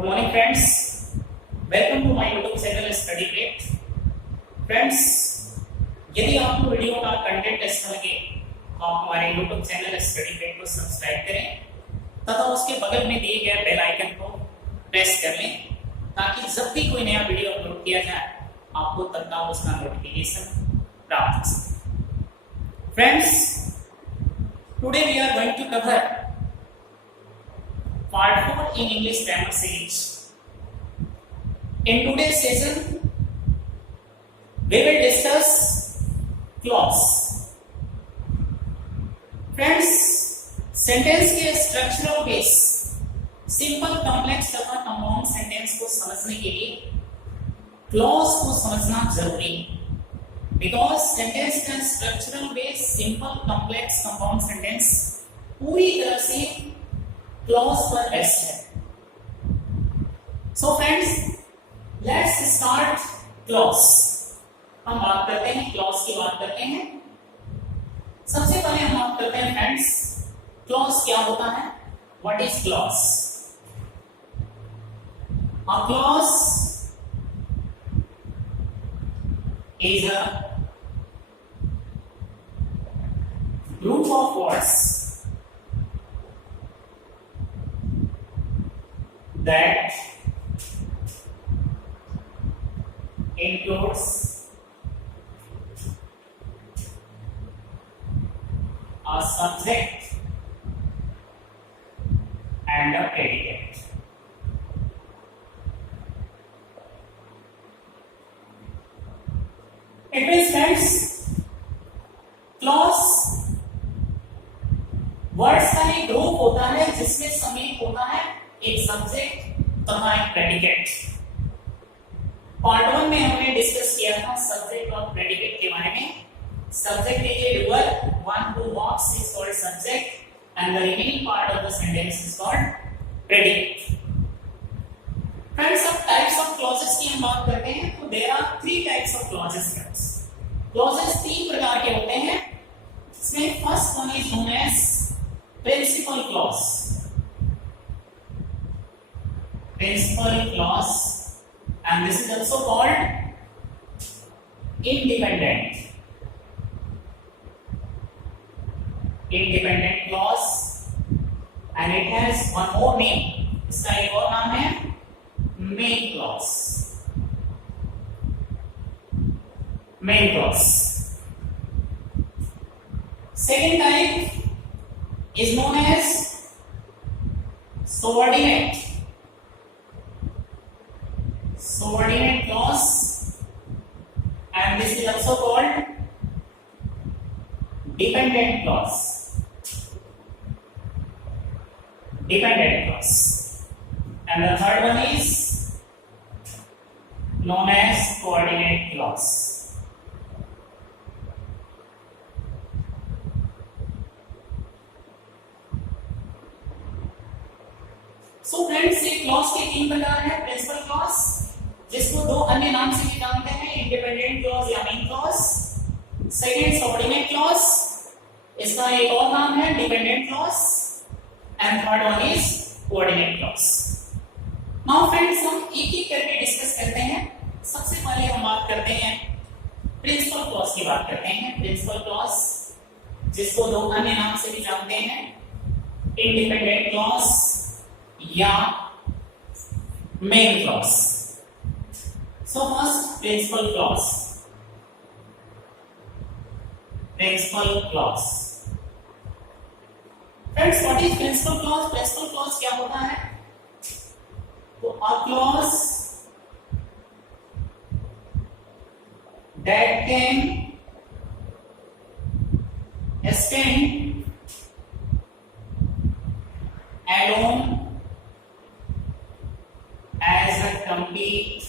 Good morning friends, welcome to my YouTube channel study great. Friends, यदि आपको video का content अच्छा लगे तो आप हमारे यूट्यूब चैनल स्टडी ग्रेट को सब्सक्राइब करें तथा उसके बगल में दिए गए बेल आइकन को प्रेस कर लें ताकि जब भी कोई नया वीडियो अपलोड किया जाए आपको तत्काल उसका नोटिफिकेशन प्राप्त हो सके। Friends, today we are going to cover Part 4 in English Grammar Series. In today's session, we will discuss clause. Friends, sentence के structural base, simple, complex तथा compound sentence को समझने के लिए clause को समझना जरूरी है। Because sentence का structural base, simple, complex, compound sentence पूरी तरह से क्लॉज पर बेस्ड है। So friends, let's start clause. हम बात करते हैं क्लॉज की बात करते हैं। सबसे पहले हम बात करते हैं फ्रेंड्स, क्लॉज क्या होता है, what is clause. A clause is a group of words that includes a subject and a predicate. It means friends, clause words का एक ग्रुप होता है जिसमें समेत होता है एक सब्जेक्ट तथा एक प्रेडिकेट। पार्ट 1 में हमने डिस्कस किया था सब्जेक्ट और प्रेडिकेट के बारे में। Subject is a doer, one who walks is called subject and the remaining part of the sentence is called predicate. Friends, अब टाइप्स ऑफ क्लॉजेस की हम बात करते हैं तो there are 3 types of clauses. Friends, clauses 3 प्रकार के होते हैं। इसमें first one is known as principal clause. Principal clause, and this is also called independent clause, and it has one more name. इसका एक और नाम है main clause। main clause। Second type is known as subordinate clause, and this is also called dependent clause। And the third one is known as coordinate clause। So friends, ये clause के 3 प्रकार है। Principal clause, जिसको 2 अन्य नाम से भी जानते हैं, इंडिपेंडेंट क्लॉज या main clause. Second, subordinate clause, इसका एक और नाम है dependent clause. And third one is coordinate clause. Now friends, हम एक एक करके डिस्कस करते हैं। सबसे पहले हम बात करते हैं प्रिंसिपल क्लॉज की बात करते हैं। प्रिंसिपल क्लॉज, जिसको 2 अन्य नाम से भी जानते हैं, इंडिपेंडेंट क्लॉज या main clause. So first, principal clause. Principal clause. Friends, what is principal clause? Principal clause क्या होता है? तो a clause that can stand alone as a complete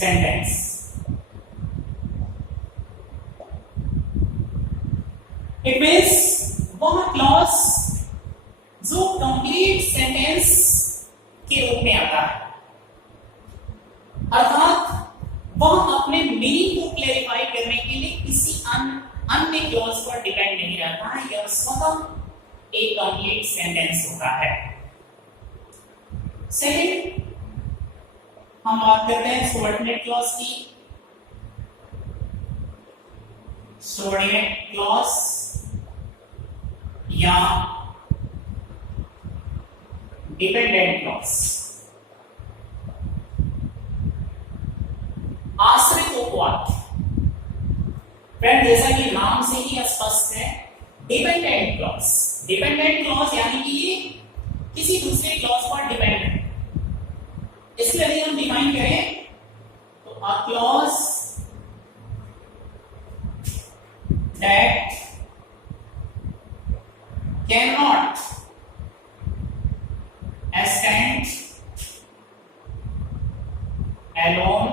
sentence। It means वह क्लॉज जो कंप्लीट सेंटेंस के रूप में आता है, अर्थात वह अपने मीनिंग को क्लेरिफाई करने के लिए किसी अन्य क्लॉज पर डिपेंड नहीं रहता है, यह स्वतः एक कंप्लीट सेंटेंस होता है। सेकंड हम बात करते हैं सबऑर्डिनेट क्लॉज की। सबऑर्डिनेट क्लॉज या डिपेंडेंट क्लॉज। आश्रित उपवाक्य फ्रेंड, जैसा कि नाम से ही स्पष्ट है, डिपेंडेंट क्लॉज। डिपेंडेंट क्लॉज यानी कि ये किसी दूसरे क्लॉज पर डिपेंड है। इसलिए यदि हम डिफाइन करें तो a clause that can not stand alone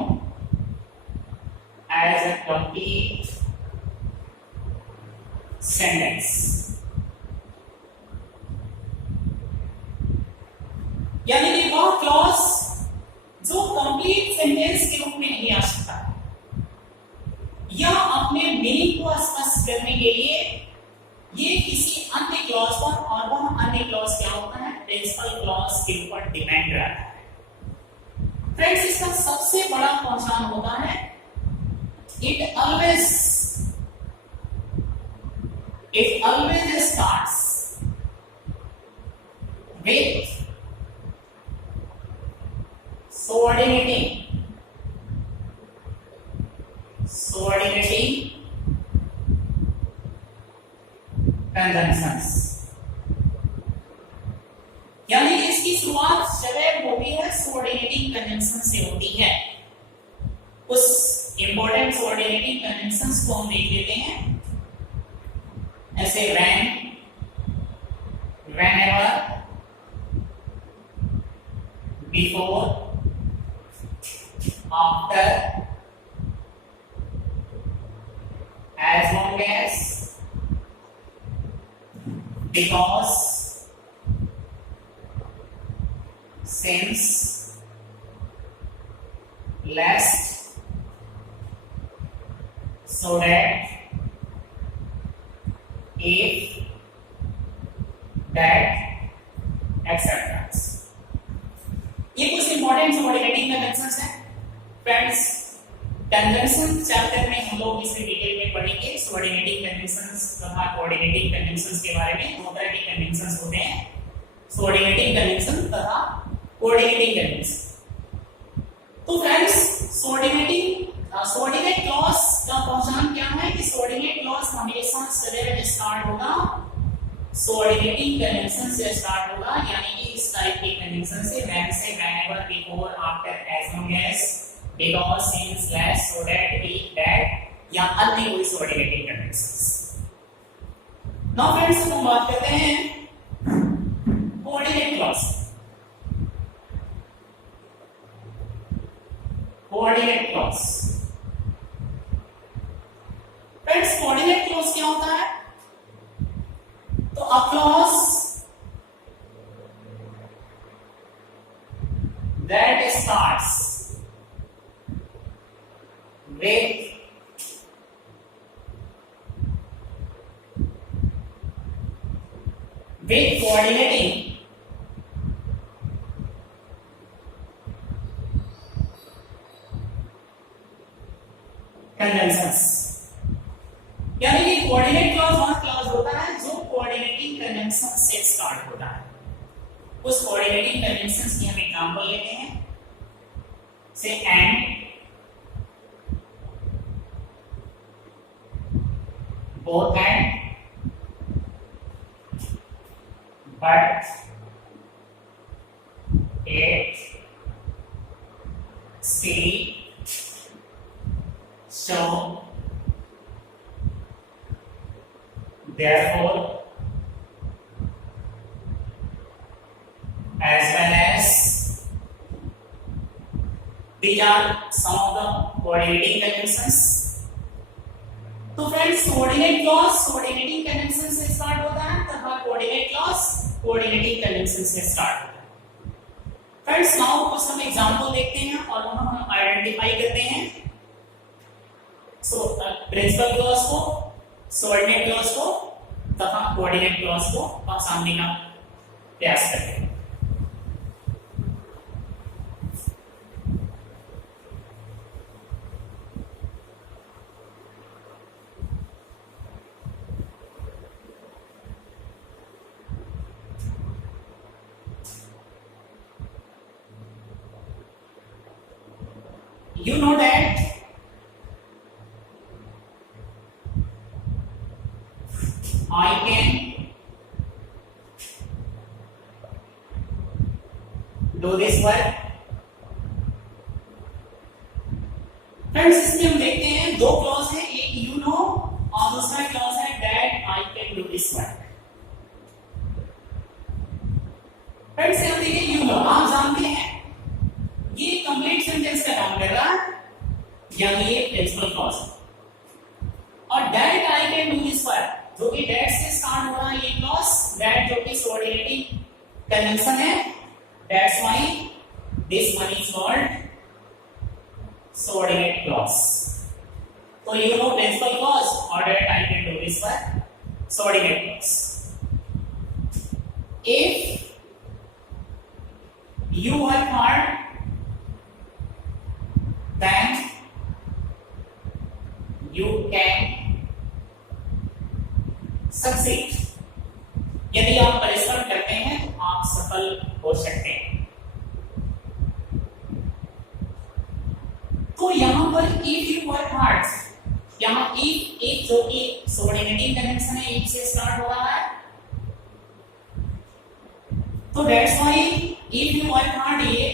as a complete sentence, यानी कि वह क्लॉज जो कंप्लीट सेंटेंस के रूप में नहीं आ सकता, या अपने मीनिंग को स्पष्ट करने के लिए ये किसी अन्य क्लॉज पर, और वह अन्य क्लॉज क्या होता है, प्रिंसिपल क्लॉज के ऊपर डिपेंड रहता है। फ्रेंड्स, इसका सबसे बड़ा पहचान होता है it always starts with subordinating conjunctions, यानी इसकी शुरुआत सदैव होती है सबऑर्डिनेटिंग कंजंक्शन से होती है। उस इंपॉर्टेंट सबऑर्डिनेटिंग कंजंक्शंस को हम देख लेते हैं, ऐसे when, whenever, before, after, as long as, because, since, lest, so that, if, that, etc. ये कुछ इंपॉर्टेंट सबऑर्डिनेटिंग कंजंक्शंस हैं। फ्रेंड्स, कंजंक्शन चैप्टर में हम लोग इसे डिटेल में पढ़ेंगे। सबऑर्डिनेटिंग कंजंक्शंस तथा कोऑर्डिनेटिंग कंजंक्शंस के बारे में। दो तरह के कंजंक्शंस होते हैं, सबऑर्डिनेटिंग कंजंक्शन तथा कोऑर्डिनेटिंग कंजंक्शन। तो फ्रेंड्स, सबऑर्डिनेट क्लॉज का पहचान क्या है कि सबऑर्डिनेट क्लॉज हमेशा सदैव स्टार्ट होगा सबऑर्डिनेटिंग कंजंक्शन से स्टार्ट होगा, यानी कि इस टाइप के कंजंक्शन से, when से, whenever, before, after, as long as, because, since, lest, so that, if, that या अन्य कोई सबऑर्डिनेटिंग कंजंक्शंस। नाउ फ्रेंड्स, हम बात करते हैं coordinate clause. Coordinate clause friends, coordinate clause क्या होता है? तो a clause that starts with coordinating conjunctions, यानी कि कोऑर्डिनेट क्लॉज वह क्लॉज होता है जो कोऑर्डिनेटिंग कंजंक्शन से स्टार्ट होता है। उस कोऑर्डिनेटिंग कंजंक्शंस की हम एग्जांपल लेते हैं, से and, both and, but, etc, so, therefore, as well as. These are some of the coordinating conjunctions. तो friends, coordinate clause coordinating conjunction से स्टार्ट होता है तथा कोऑर्डिनेट क्लॉज कोऑर्डिनेटिंग कंजंक्शन से स्टार्ट होता है। फ्रेंड्स, नाउ कुछ हम एग्जांपल देखते हैं और वहां हम आइडेंटिफाई करते हैं प्रिंसिपल क्लॉज को, सबऑर्डिनेट क्लॉज को तथा कोऑर्डिनेट क्लॉज को पहचानने का प्रयास करते हैं। you know that I can do this work. Friends इसमें हम देखते हैं दो क्लॉज है, एक यू नो और दूसरा क्लॉज है that I can do this work. Friends यहाँ देखिए यू नो, आप जानते हैं ये कंप्लीट सेंटेंस का काम कर रहा है या ये प्रिंसिपल क्लॉज है, और that I can do this work जो कि दैट से स्टार्ट हो रहा है ये क्लॉज, दैट जो कि सबऑर्डिनेटिंग कन्वेंशन है, that's why this one is called subordinate clause. So you know principal clause or that I can do this one, subordinate clause. If you work hard, then you can succeed. यदि आप परिश्रम करते हैं आप सफल हो सकते हैं। तो यहां पर इफ यू वर्क हार्ड, यहां इफ एक जो कि सबऑर्डिनेटिंग कन्वेंशन है, इफ से स्टार्ट हो रहा है, तो that's why if you work hard ये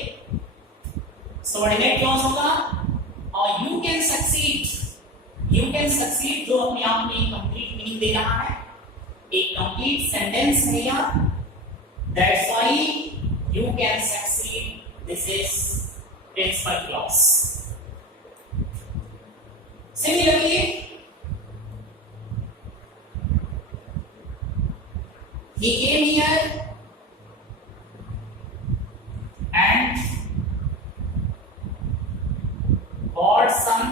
सबऑर्डिनेट क्लॉज होगा, और यू कैन सक्सीड जो अपने आप में कंप्लीट मीनिंग दे रहा है, एक कंप्लीट सेंटेंस है या, that's why you can succeed, this is principal clause. Similarly, he came here and bought some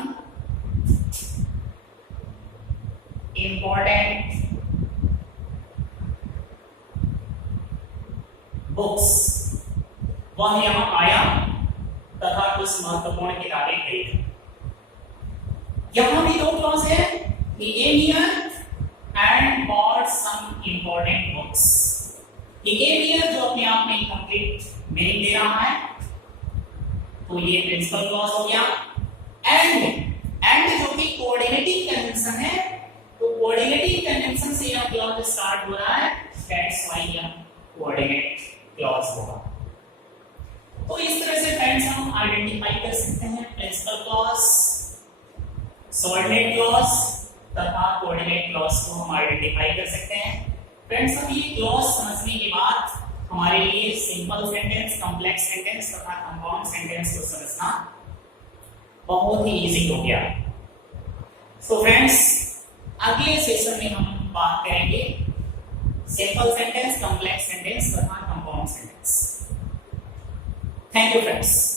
important books. वह यहाँ आया तथा कुछ महत्वपूर्ण किताबें खरीदी। यहां भी दो क्लॉज है, he came here and bought some important books. he came here जो अपने आप में कंप्लीट मीनिंग दे रहा है, तो ये प्रिंसिपल क्लॉज हो गया। एंड जो कि कोऑर्डिनेटिंग कन्वेंशन है, तो कोऑर्डिनेटिंग कन्वेंशन से यह क्लॉज स्टार्ट हो रहा है, दैट्स व्हाई यह कोऑर्डिनेट क्लॉज होगा। तो इस तरह से फ्रेंड्स हम आइडेंटिफाई कर सकते हैं प्रिंसिपल क्लॉज, सबऑर्डिनेट क्लॉज तथा कोऑर्डिनेट क्लॉज को हम आइडेंटिफाई कर सकते हैं। फ्रेंड्स अब ये क्लॉज समझने के बाद हमारे लिए सिंपल सेंटेंस, कॉम्प्लेक्स सेंटेंस तथा कंपाउंड सेंटेंस को समझना बहुत ही इजी हो गया। सो फ्रेंड्स अगले सेशन में हम बात करेंगे सिंपल सेंटेंस, कॉम्प्लेक्स सेंटेंस तथा compound sentence. Thank you friends.